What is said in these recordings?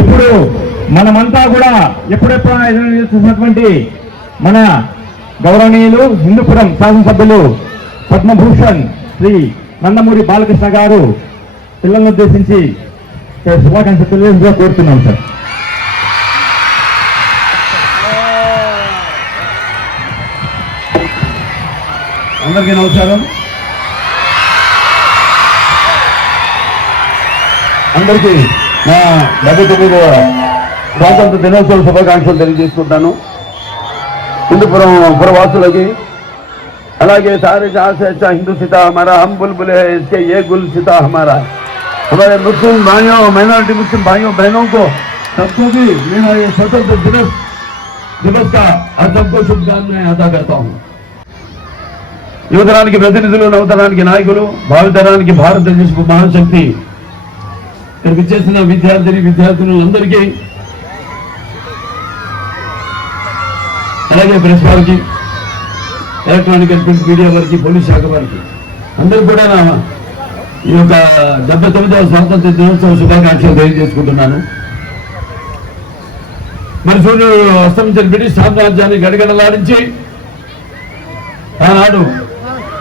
ఇప్పుడు మనమంతా కూడా ఎప్పుడెప్పుడు చూసినటువంటి మన గౌరవనీయులు హిందూపురం శాసనసభ్యులు పద్మభూషణ్ శ్రీ నందమూరి బాలకృష్ణ గారు పిల్లలను ఉద్దేశించి శుభాకాంక్షలు తెలియజేసి కోరుతున్నాం సార్. అందరికీ నమస్కారం. అందరికీ నా డెబ్బై తొమ్మిదవ స్వాతంత్ర దినోత్సవ శుభాకాంక్షలు తెలియజేసుకుంటాను హిందూపురం పురవాసులకి అలాగే सारे जहाँ से अच्छा हिंदू सीता हमारा हम बुलबुल है इसके ये गुल सीता हमारा हमारे मुस्लिम भाइयों माइनॉरिटी मुस्लिम भाइयों बहनों को सबको भी मेरा ये स्वतंत्र दिवस दिवस का आज सबको शुभकामनाएं अदा करता हूँ యువతరానికి ప్రతినిధులు నవతరానికి నాయకులు భావితరానికి భారతదేశపు మహాశక్తి ఇక్కడికి వచ్చేసిన విద్యార్థిని విద్యార్థినులందరికీ అలాగే ప్రెస్ వారికి ఎలక్ట్రానిక్ అండ్ ప్రింట్ మీడియా వారికి పోలీస్ శాఖ వారికి అందరూ కూడా నా ఈ యొక్క డెబ్బై తొమ్మిదవ స్వాతంత్ర దినోత్సవ శుభాకాంక్షలు తెలియజేసుకుంటున్నాను. మరి సూర్యుడు అస్తమించిన బ్రిటిష్ సామ్రాజ్యాన్ని గడగడలాడించి ఆనాడు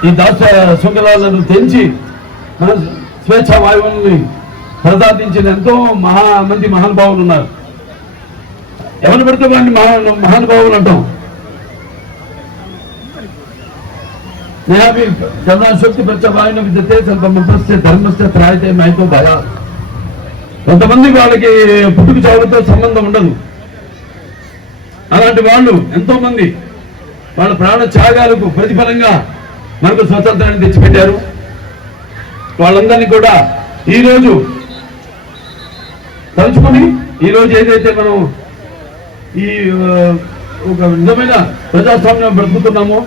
ఈ దాస శృంఖలాలను తెంచి మన స్వేచ్ఛ వాయువుల్ని ప్రసాదించిన ఎంతో మహా మంది మహానుభావులు ఉన్నారు. ఎవరు పెడితే వాడిని మహా మహానుభావులు అంటాం. నేహాపి కరుణాశక్తి ప్రత్యవాయన విద్యతే ధర్మస్య త్రాయితే మాయతో భయ. కొంతమంది వాళ్ళకి పుట్టుకు చావులతో సంబంధం ఉండదు. అలాంటి వాళ్ళు ఎంతో మంది వాళ్ళ ప్రాణ త్యాగాలకు ప్రతిఫలంగా మనకు స్వతంత్రాన్ని తెచ్చిపెట్టారు. వాళ్ళందరినీ కూడా ఈరోజు తలుచుకొని ఈరోజు ఏదైతే మనం ఈ ఒక నిజమైన ప్రజాస్వామ్యం బ్రతుకుతున్నామో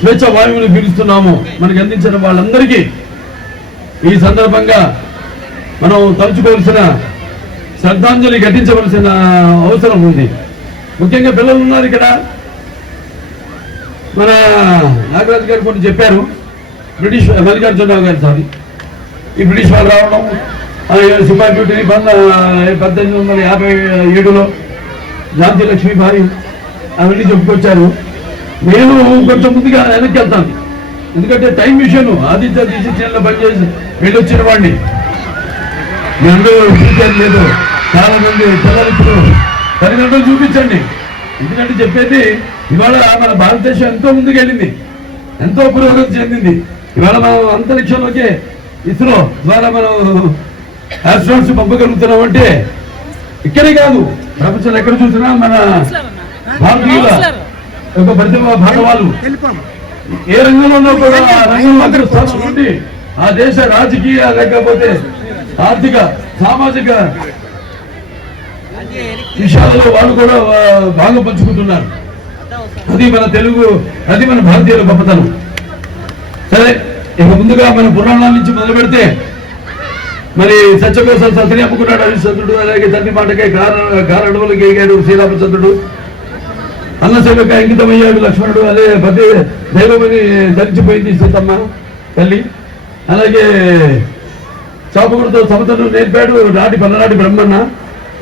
స్వేచ్ఛ వాయువులు పీలుస్తున్నామో మనకి అందించిన వాళ్ళందరికీ ఈ సందర్భంగా మనం తలుచుకోవాల్సిన శ్రద్ధాంజలి ఘటించవలసిన అవసరం ఉంది. ముఖ్యంగా పిల్లలు ఉన్నారు ఇక్కడ. మన నాగరాజు గారు కొన్ని చెప్పారు. బ్రిటిష్ మల్లికార్జునరావు గారు సారీ. ఈ బ్రిటిష్ వాళ్ళు రావడం సిపాయి డ్యూటీని పంద పద్దెనిమిది వందల యాభై ఏడులో ఝాన్సీ లక్ష్మి భార్య అవన్నీ చెప్పుకొచ్చారు. నేను కొంచెం ముందుగా వెనక్కి వెళ్తాను. ఎందుకంటే టైం విషయం ఆదిత్య డిసిషన్లో పనిచేసి వెళ్ళొచ్చిన వాడిని. మీ అందరూ లేదు. చాలా మంది పిల్లలు ఇప్పుడు తల్లిదండ్రులు చూపించండి. ఎందుకంటే చెప్పేది ఇవాళ మన భారతదేశం ఎంతో ముందుకు వెళ్ళింది. ఎంతో పురోగతి చెందింది. ఇవాళ మనం అంతరిక్షంలోకి ఇస్రో ద్వారా మనం ఆస్ట్రాట్స్ పంపగలుగుతున్నాం అంటే ఇక్కడే కాదు ప్రపంచంలో ఎక్కడ చూసినా మన భారతీయుల యొక్క ప్రతిభ భారవాళ్ళు ఏ రంగంలో కూడా ఆ రంగంలో అగ్రస్థానం ఉండి ఆ దేశ రాజకీయ లేకపోతే ఆర్థిక సామాజిక విషయాలలో వాళ్ళు కూడా బాగా పంచుకుంటున్నారు. అది మన తెలుగు అది మన భారతీయుల గొప్పతనం. సరే ఇక ముందుగా మన పురాణాల నుంచి మొదలు పెడితే మరి సత్యకోసం సత్యని అమ్ముకున్నాడు హరిశ్చంద్రుడు అలాగే తండ్రి మాటకే గార గారడవులకి ఎగాడు శ్రీరామచంద్రుడు అన్న సేవకు అంకితమయ్యాడు లక్ష్మణుడు అదే పతి దైవమని ధరించిపోయింది సీతమ్మ తల్లి. అలాగే చాపకుడితో సమతను నేర్పాడు నాటి పల్లనాటి బ్రహ్మన్న.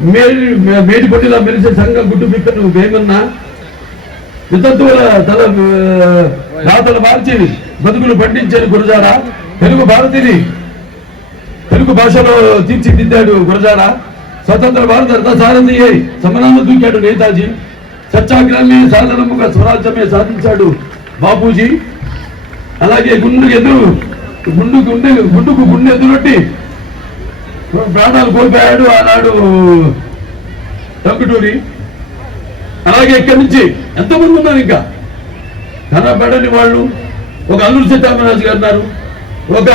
మేడి మేడి పొట్టిలా మెరిసే సంఘం గుడ్డు పిక్కను భేమన్న వితంతువుల తల రాతలు మార్చి బతుకులు పండించాడు గురజాడ తెలుగు భారతిని తెలుగు భాషలో తీర్చిదిద్దాడు గురజాడ. స్వతంత్ర భారత రథసారథి అయి సమరాన్ని దూకాడు నేతాజీ. సత్యాగ్రహమే సాధనముగా స్వరాజ్యమే సాధించాడు బాపూజీ. అలాగే గుండు ఎదురు గుండు గుండె గుండుకు గుండె ఎదురొట్టి ప్రాణాలు కోల్పోయాడు ఆనాడు టంకుటూరి అలాగే ఇక్కడి నుంచి ఎంతమంది ఉన్నారు ఇంకా? కనబడని వాళ్ళు. ఒక అల్లూరు సీతారామరాజు గారు ఉన్నారు. ఒక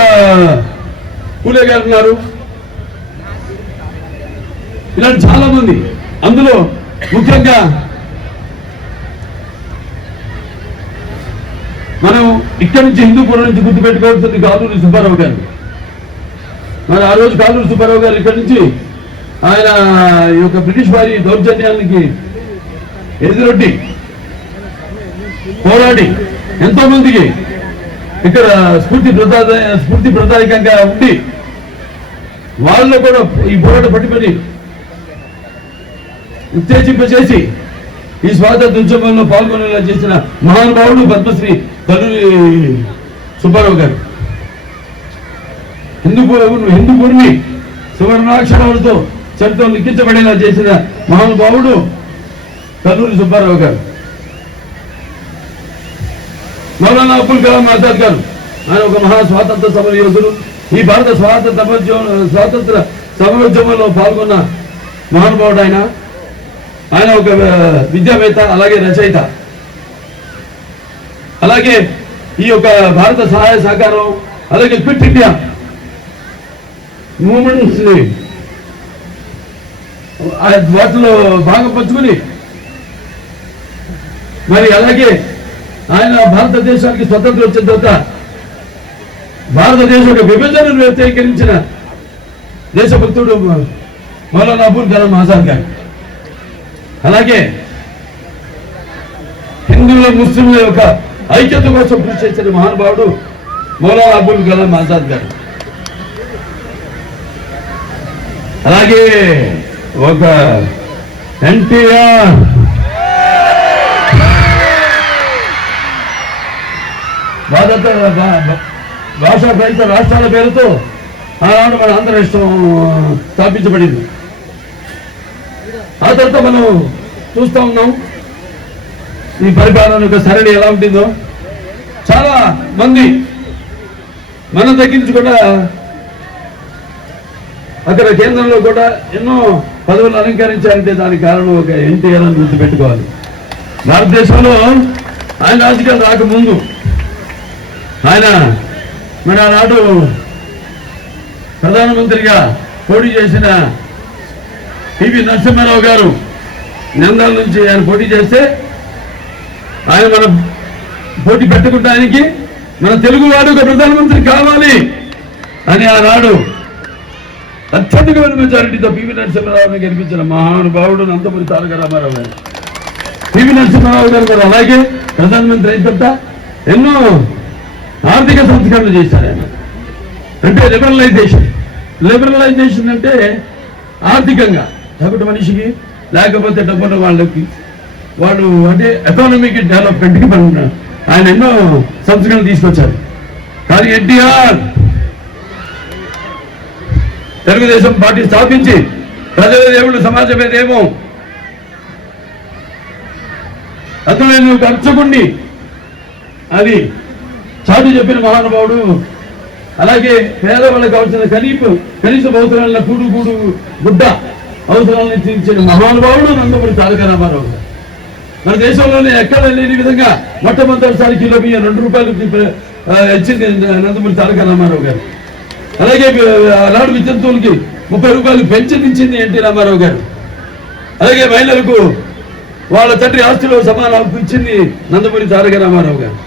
పూలే గారు ఉన్నారు. ఇలాంటి చాలా మంది అందులో ముఖ్యంగా మనం ఇక్కడి నుంచి హిందూపురం నుంచి గుర్తుపెట్టుకోవాల్సింది కాలూరి సుబ్బారావు గారు. మరి ఆ రోజు కాలూరి సుబ్బారావు గారు ఇక్కడి నుంచి ఆయన ఈ యొక్క బ్రిటిష్ వారి దౌర్జన్యానికి ఎదురొడ్డి పోరాడి ఎంతో మందికి ఇక్కడ స్ఫూర్తి ప్రదాయ స్ఫూర్తి ప్రదాయకంగా ఉండి వాళ్ళు కూడా ఈ పోరాట పట్టుబడి ఉత్తేజింపజేసి ఈ స్వాతంత్ర ఉద్యమంలో పాల్గొనేలా చేసిన మహానుభావుడు పద్మశ్రీ తల్లి సుబ్బారావు గారు. హిందూ హిందూపురిని సువర్ణాక్షరాలతో చరిత్ర లిఖించబడేలా చేసిన మహానుభావుడు కల్లూరి సుబ్బారావు గారు. మౌలానా అబ్దుల్ కలాం ఆజాద్ గారు. ఆయన ఒక మహా స్వాతంత్ర సమర యోధుడు ఈ భారత స్వాతంత్ర సమరోద్యమ స్వాతంత్ర సమరోద్యమంలో పాల్గొన్న మహానుభావుడు ఆయన. ఆయన ఒక విద్యావేత్త అలాగే రచయిత. అలాగే ఈ యొక్క భారత సహాయ సహకారం అలాగే క్విట్ ఇండియా మూమెంట్స్ వాటిలో భాగం పంచుకుని మరి అలాగే ఆయన భారతదేశానికి స్వతంత్రం వచ్చిన తర్వాత భారతదేశం యొక్క విభజనను వ్యతిరేకించిన దేశభక్తుడు మౌలానా అబుల్ కలాం ఆజాద్ గారు. అలాగే హిందువుల ముస్లింల యొక్క ఐక్యత కోసం కృషి చేసిన మహానుభావుడు మౌలానా అబుల్ కలాం ఆజాద్ గారు. అలాగే ఒక ఎన్టీఆర్. భారత భాషా ప్రయుక్త రాష్ట్రాల పేరుతో ఆనాడు మన ఆంధ్ర రాష్ట్రం స్థాపించబడింది. ఆ తర్వాత మనం చూస్తా ఉన్నాం ఈ పరిపాలన యొక్క సరళి ఎలా ఉంటుందో. చాలా మంది మనం తగ్గించి కూడా అక్కడ కేంద్రంలో కూడా ఎన్నో పదవులు అలంకరించారంటే దానికి కారణం ఒక ఎన్టీఆర్ అని గుర్తుపెట్టుకోవాలి. భారతదేశంలో ఆయన రాజకీయాలు రాకముందు ఆయన మరి ఆనాడు ప్రధానమంత్రిగా పోటీ చేసిన పివి నరసింహారావు గారు నందాల నుంచి ఆయన పోటీ చేస్తే ఆయన మన పోటీ పెట్టుకుంటానికి మన తెలుగువాడు ఒక ప్రధానమంత్రి కావాలి అని ఆనాడు అత్యధికమైన మెజారిటీతో పివి నరసింహారావుని గెలిపించిన మహానుభావుడు నందమూరి తారక రామారావు గారు. పివి నరసింహారావు గారు కూడా అలాగే ప్రధానమంత్రి అయిన తర్వాత ఎన్నో ఆర్థిక సంస్కరణలు చేశారు ఆయన. అంటే లిబరలైజేషన్ లిబరలైజేషన్ అంటే ఆర్థికంగా సగటు మనిషికి లేకపోతే డబ్బున్న వాళ్ళకి. వాళ్ళు అంటే ఎకానమిక్ డెవలప్మెంట్కి మనం ఆయన ఎన్నో సంస్కరణలు తీసుకొచ్చారు. కానీ ఎన్టీఆర్ తెలుగుదేశం పార్టీ స్థాపించి ప్రజల దేవుడు సమాజమే దేమో అందులో నేను ఒక అది చాటి చెప్పిన మహానుభావుడు అలాగే పేదవాళ్ళకి కావాల్సిన కనీప కనీస అవసరాలను కూడు కూడు గుడ్డ అవసరాలను తీర్చిన మహానుభావుడు నందమూరి తారక రామారావు గారు. మన దేశంలోనే ఎక్కడ లేని విధంగా మొట్టమొదటిసారి కిలో బియ్యం రెండు రూపాయలు ఇచ్చింది నందమూరి తారక రామారావు గారు. అలాగే అలాడు ఆనాడు ముప్పై రూపాయలు పెంచనిచ్చింది ఎన్టీ రామారావు గారు. అలాగే మహిళలకు వాళ్ళ తండ్రి ఆస్తిలో సమానం ఇచ్చింది నందమూరి తారక రామారావు గారు.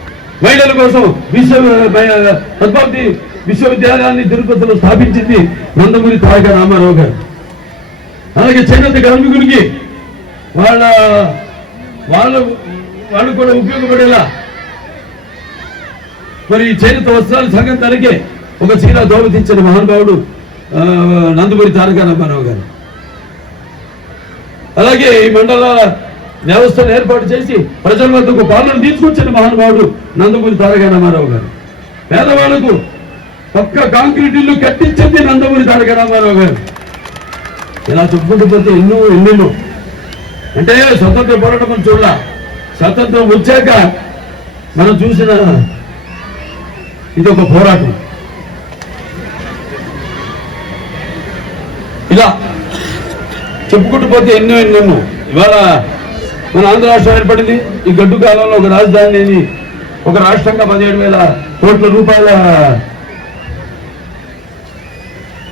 మహిళల కోసం విశ్వ మహి- విశ్వవిద్యాలయాన్ని తిరుపతిలో స్థాపించింది నందమూరి తారక రామారావు గారు. అలాగే చేనేత కార్మికుడికి వాళ్ళ వాళ్ళ వాళ్ళు కూడా ఉపయోగపడేలా మరి చేనేత వస్త్రాలు సగం తనకే ఒక చీర దోమతించిన మహానుభావుడు నందమూరి తారక రామారావు గారు. అలాగే ఈ మండల వ్యవస్థను ఏర్పాటు చేసి ప్రజల వద్దకు పాలన తీసుకొచ్చిన మహానుభావుడు నందమూరి తారక రామారావు గారు. పేదవాళ్ళకు పక్క కాంక్రీట్ ఇల్లు కట్టించింది నందమూరి తారక రామారావు గారు. ఇలా చెప్పుకుంటూ పోతే ఎన్నో ఎన్నెన్నో అంటే స్వతంత్ర పోరాటం మనం చూడాల. స్వతంత్రం వచ్చాక మనం చూసిన ఇది ఒక పోరాటం. ఇలా చెప్పుకుంటూ పోతే ఎన్నో ఎన్నెన్నో ఇవాళ మన ఆంధ్ర రాష్ట్రం ఏర్పడింది. ఈ గడ్డు కాలంలో ఒక రాజధానిని ఒక రాష్ట్రంగా పదిహేడు వేల కోట్ల రూపాయల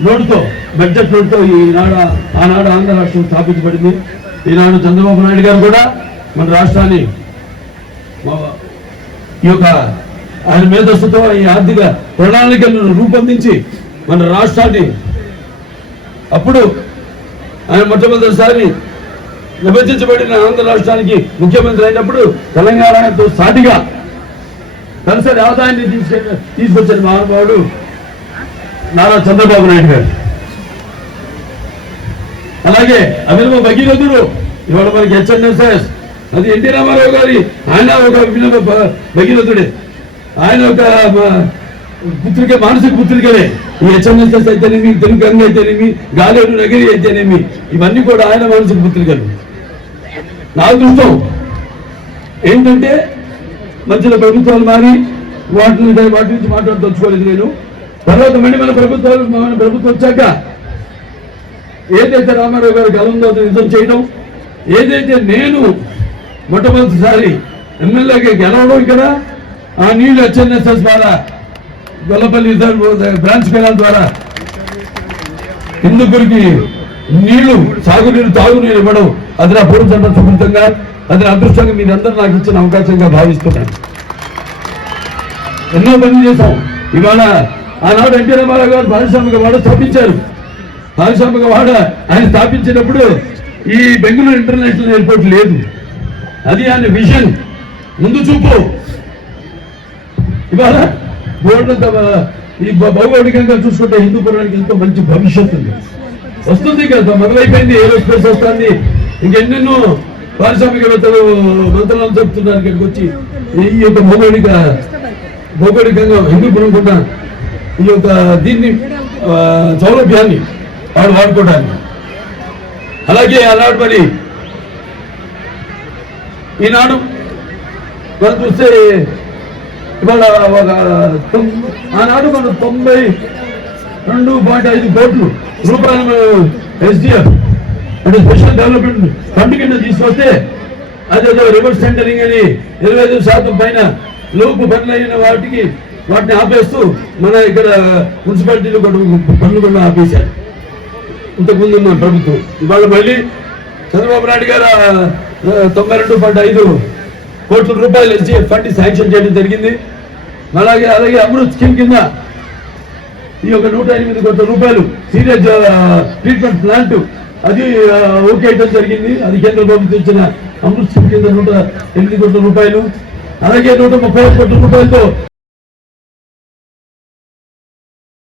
నోటుతో బడ్జెట్ నోటుతో ఈనాడు ఆనాడు ఆంధ్ర రాష్ట్రం స్థాపించబడింది. ఈనాడు చంద్రబాబు నాయుడు గారు కూడా మన రాష్ట్రాన్ని ఈ యొక్క ఆయన మేధస్సుతో ఈ ఆర్థిక ప్రణాళికలను రూపొందించి మన రాష్ట్రాన్ని అప్పుడు ఆయన మొట్టమొదటిసారి విభజించబడిన ఆంధ్ర రాష్ట్రానికి ముఖ్యమంత్రి అయినప్పుడు తెలంగాణతో సాటిగా తలసరి ఆదాయాన్ని తీసుకె తీసుకొచ్చిన మహానుభావుడు నారా చంద్రబాబు నాయుడు గారు. అలాగే అభినవ భగీరథుడు ఇవాళ మనకి హెచ్ఎన్ఎస్ఎస్ అది ఎన్టీ రామారావు గారి ఆయన ఒక అభినవ భగీరథుడే. ఆయన ఒక పుత్రిక మానసిక పుత్రికలే ఈ హెచ్ఎన్ఎస్ఎస్ అయితేనేమి తెలుగు గంగ అయితేనేమి గాలేరు నగరి అయితేనేమి ఇవన్నీ కూడా ఆయన మానసిక పుత్రికలు. నా దృష్టం ఏంటంటే మధ్యలో ప్రభుత్వాలు మారి వాటిని వాటి నుంచి మాట్లాడదలుచుకోలేదు నేను. తర్వాత మళ్ళీ మన ప్రభుత్వాలు మన ప్రభుత్వం వచ్చాక ఏదైతే రామారావు గారి కళ నిజం చేయడం ఏదైతే నేను మొట్టమొదటిసారి ఎమ్మెల్యేగా గెలవడం ఇక్కడ ఆ నీళ్ళు హెచ్ఎన్ఎస్ఎస్ ద్వారా గొల్లపల్లి బ్రాంచ్ కెనాల్ ద్వారా హిందూపురికి నీళ్ళు సాగునీరు తాగునీరు ఇవ్వడం అది నా పూర్వ జన్మ సుకృతంగా అది నా అదృష్టంగా మీరందరూ నాకు ఇచ్చిన అవకాశంగా భావిస్తున్నాను. ఎన్నో పనులు చేశాం. ఇవాళ ఆనాడు ఎన్టీ రామారావు గారు పారిశ్రామిక వాడ స్థాపించారు. పారిశ్రామిక వాడ ఆయన స్థాపించినప్పుడు ఈ బెంగళూరు ఇంటర్నేషనల్ ఎయిర్పోర్ట్ లేదు. అది ఆయన విజన్. ముందు చూపు. ఇవాళ గోల్డ్ ఈ భౌగోళికంగా చూసుకుంటే హిందూ పురాణానికి ఎంతో మంచి భవిష్యత్తు ఉంది. వస్తుంది కదా మొదలైపోయింది ఏరోస్పేస్ వస్తుంది. ఇంకెన్నెన్నో పారిశ్రామికవేత్తలు మంత్రాలు చెప్తున్నారు ఇక్కడికి వచ్చి. ఈ యొక్క భౌగోళిక భౌగోళికంగా ఎందుకు కూడా ఈ యొక్క దీన్ని సౌలభ్యాన్ని వాడు వాడుకోవడానికి. అలాగే అలాంటి మరి ఈనాడు మనం చూస్తే ఇవాళ ఒక ఆనాడు మనం తొంభై రెండు పాయింట్ ఐదు కోట్లు రూపాయలు ఎస్డిఎఫ్ అంటే సోషల్ డెవలప్మెంట్ ఫండ్ కింద తీసుకొస్తే అదేదో రివర్స్ సెంటరింగ్ అని ఇరవై ఐదు శాతం పైన లోపు పనులు అయిన వాటికి వాటిని ఆపేస్తూ మన ఇక్కడ మున్సిపాలిటీలు కూడా పనులు కూడా ఆపేశారు. ఇంతకుముందు ఉన్న ప్రభుత్వం. ఇవాళ మళ్ళీ చంద్రబాబు నాయుడు గారు తొంభై రెండు పాయింట్ ఐదు కోట్ల రూపాయలు ఇచ్చి ఫండ్ శాంక్షన్ చేయడం జరిగింది. అలాగే అలాగే అమృత్ స్కీమ్ కింద ఈ యొక్క నూట ఎనిమిది కోట్ల రూపాయలు సీరియస్ ట్రీట్మెంట్ ప్లాంట్ అది ఓకే అయితే జరిగింది. అది కేంద్ర ప్రభుత్వం ఇచ్చిన అమృత్ స్కీమ్ కింద నూట ఎనిమిది కోట్ల రూపాయలు. అలాగే నూట ముప్పై కోట్ల రూపాయలతో